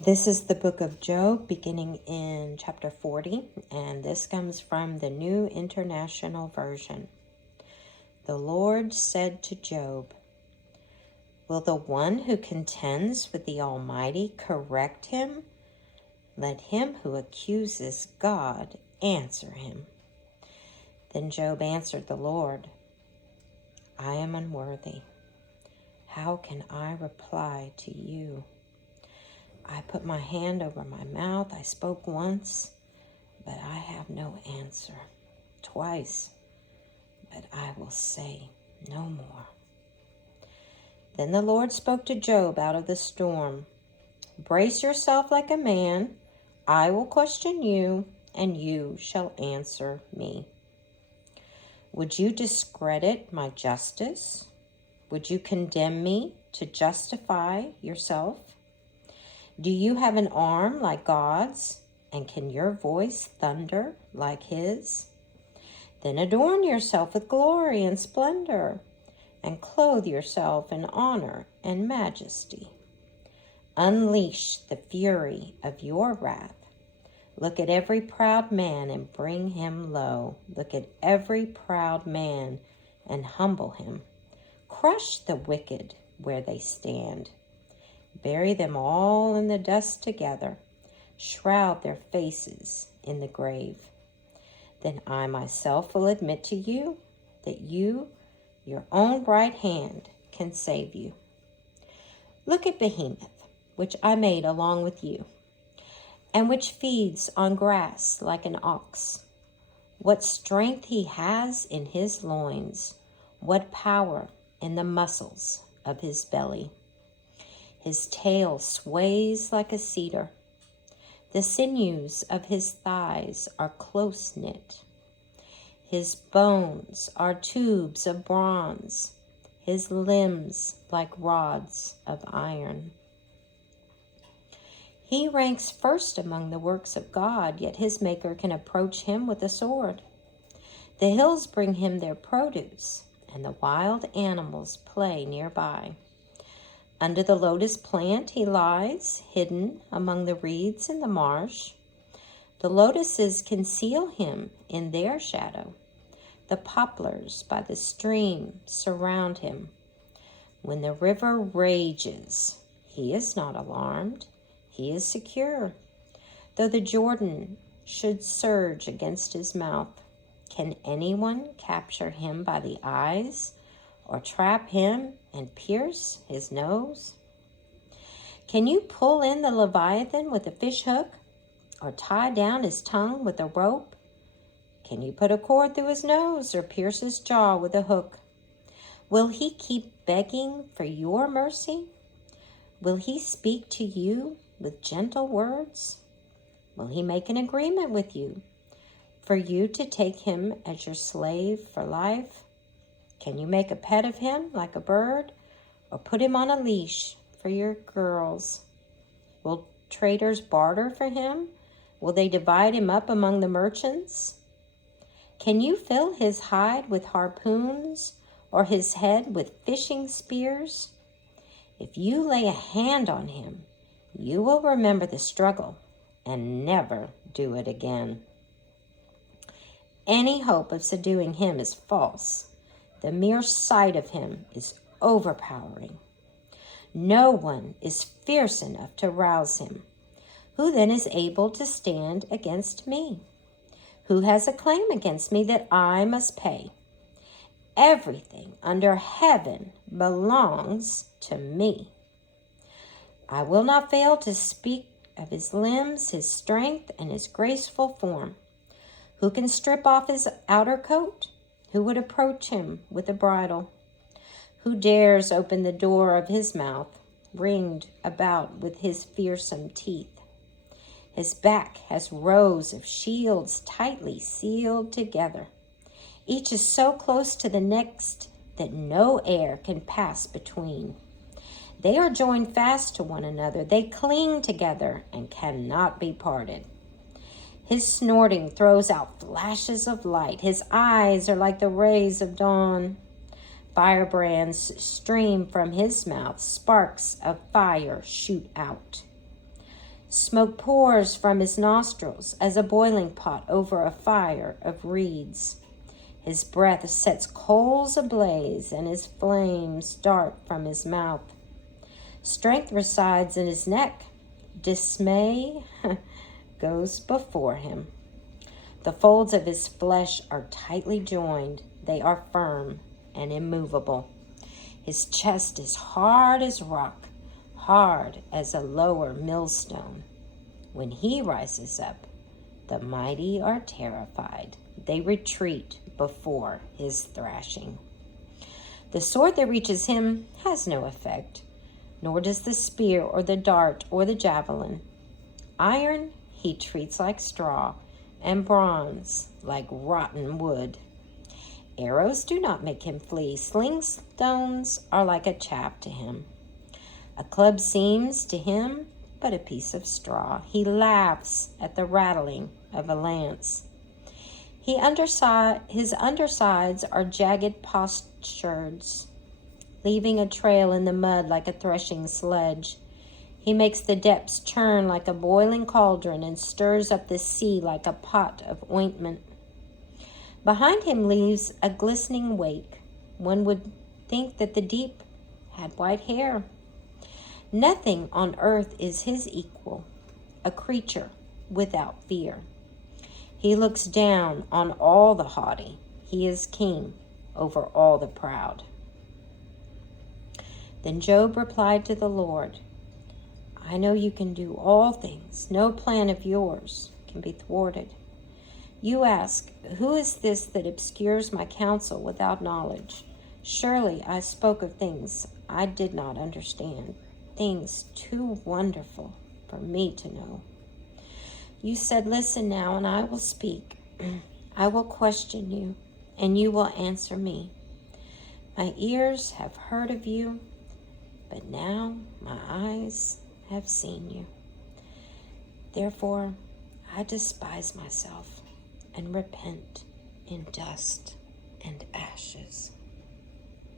This is the book of Job, beginning in chapter 40, and this comes from the New International Version. The Lord said to Job, "Will the one who contends with the Almighty correct him? Let him who accuses God answer him." Then Job answered the Lord, "I am unworthy. How can I reply to you? I put my hand over my mouth. I spoke once, but I have no answer. Twice, but I will say no more." Then the Lord spoke to Job out of the storm. "Brace yourself like a man. I will question you, and you shall answer me. Would you discredit my justice? Would you condemn me to justify yourself? Do you have an arm like God's, and can your voice thunder like his? Then adorn yourself with glory and splendor, and clothe yourself in honor and majesty. Unleash the fury of your wrath. Look at every proud man and bring him low. Look at every proud man and humble him. Crush the wicked where they stand. Bury them all in the dust together. Shroud their faces in the grave. Then I myself will admit to you that you, your own right hand, can save you. Look at Behemoth, which I made along with you, and which feeds on grass like an ox. What strength he has in his loins, what power in the muscles of his belly. His tail sways like a cedar. The sinews of his thighs are close knit. His bones are tubes of bronze, his limbs like rods of iron. He ranks first among the works of God, yet his maker can approach him with a sword. The hills bring him their produce, and the wild animals play nearby. Under the lotus plant he lies, hidden among the reeds in the marsh. The lotuses conceal him in their shadow. The poplars by the stream surround him. When the river rages, he is not alarmed. He is secure. Though the Jordan should surge against his mouth, can anyone capture him by the eyes, or trap him and pierce his nose? Can you pull in the Leviathan with a fish hook, or tie down his tongue with a rope? Can you put a cord through his nose, or pierce his jaw with a hook? Will he keep begging for your mercy? Will he speak to you with gentle words? Will he make an agreement with you for you to take him as your slave for life? Can you make a pet of him like a bird, or put him on a leash for your girls? Will traders barter for him? Will they divide him up among the merchants? Can you fill his hide with harpoons, or his head with fishing spears? If you lay a hand on him, you will remember the struggle and never do it again. Any hope of subduing him is false. The mere sight of him is overpowering. No one is fierce enough to rouse him. Who then is able to stand against me? Who has a claim against me that I must pay? Everything under heaven belongs to me. I will not fail to speak of his limbs, his strength, and his graceful form. Who can strip off his outer coat? Who would approach him with a bridle? Who dares open the door of his mouth, ringed about with his fearsome teeth? His back has rows of shields tightly sealed together. Each is so close to the next that no air can pass between. They are joined fast to one another. They cling together and cannot be parted. His snorting throws out flashes of light. His eyes are like the rays of dawn. Firebrands stream from his mouth. Sparks of fire shoot out. Smoke pours from his nostrils as a boiling pot over a fire of reeds. His breath sets coals ablaze, and his flames dart from his mouth. Strength resides in his neck. Dismay goes before him. The folds of his flesh are tightly joined. They are firm and immovable. His chest is hard as rock, hard as a lower millstone. When he rises up, the mighty are terrified. They retreat before his thrashing. The sword that reaches him has no effect, nor does the spear or the dart or the javelin. Iron he treats like straw, and bronze like rotten wood. Arrows do not make him flee. Sling stones are like a chaff to him. A club seems to him but a piece of straw. He laughs at the rattling of a lance. His undersides are jagged potsherds, leaving a trail in the mud like a threshing sledge. He makes the depths churn like a boiling cauldron and stirs up the sea like a pot of ointment. Behind him leaves a glistening wake. One would think that the deep had white hair. Nothing on earth is his equal, a creature without fear. He looks down on all the haughty. He is king over all the proud. Then Job replied to the Lord, I know you can do all things. No plan of yours can be thwarted. You ask, who is this that obscures my counsel without knowledge? Surely I spoke of things I did not understand, things too wonderful for me to know. You said, listen now, and I will speak. I will question you, and you will answer me. My ears have heard of you, but now my eyes have seen you. Therefore, I despise myself and repent in dust and ashes.